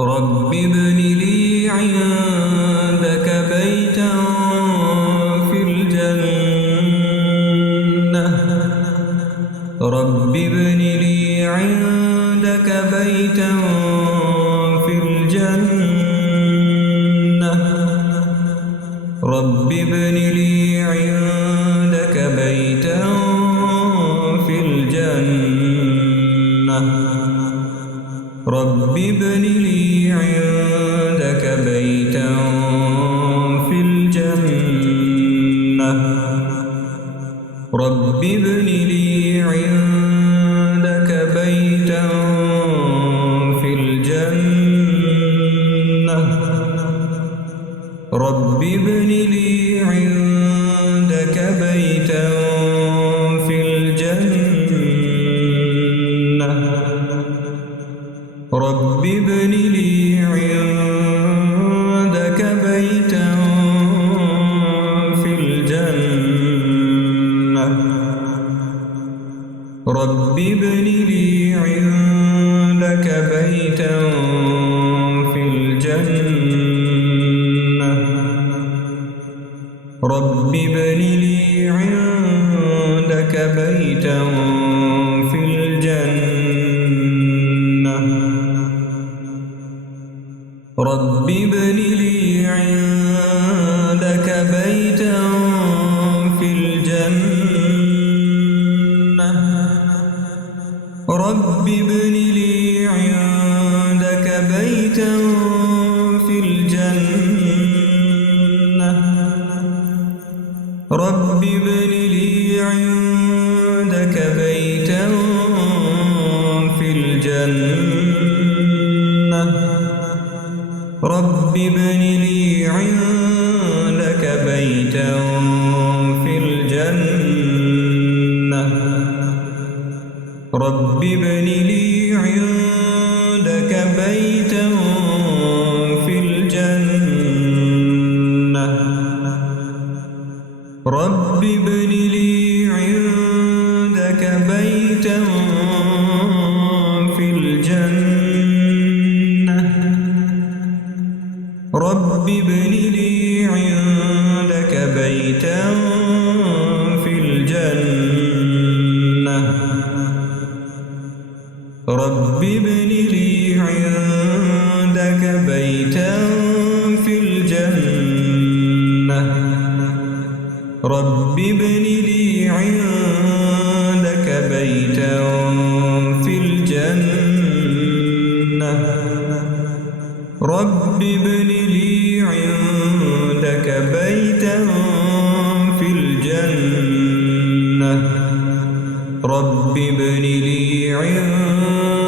رب ابن لي عندك بيتا في الجنة. رب ابن لي عندك بيتا في الجنة. رب ابن لي عندك بيتا في الجنة. رب ابن لي عندك بيتا في الجنة. رب ابن لي عندك بيتا في الجنة. رب ابن لي عندك بيتا في الجنة. رب ابن لي عندك بيتا في الجنة. رب ابن لي عندك بيتا في الجنة. رب ابن لي عندك بيتا في الجنة. رب ابن لي عندك بيتا في الجنة. رب ابن لي عندك بيتا في الجنة. رب ابن لي عندك بيتا في الجنة. رب ابن لي عندك بيتا في الجنة. رب ابن لي عندك بيتا في الجنة. رب ابن لي عندك بيتا في الجنة. رب ابن لي عندك بيتا في الجنة. رب ابن لي عندك بيتا في الجنة. رب ابن لي عندك بيتا في الجنة. رب ابن لي عندك بيتا في الجنة. رب ابن لي عندك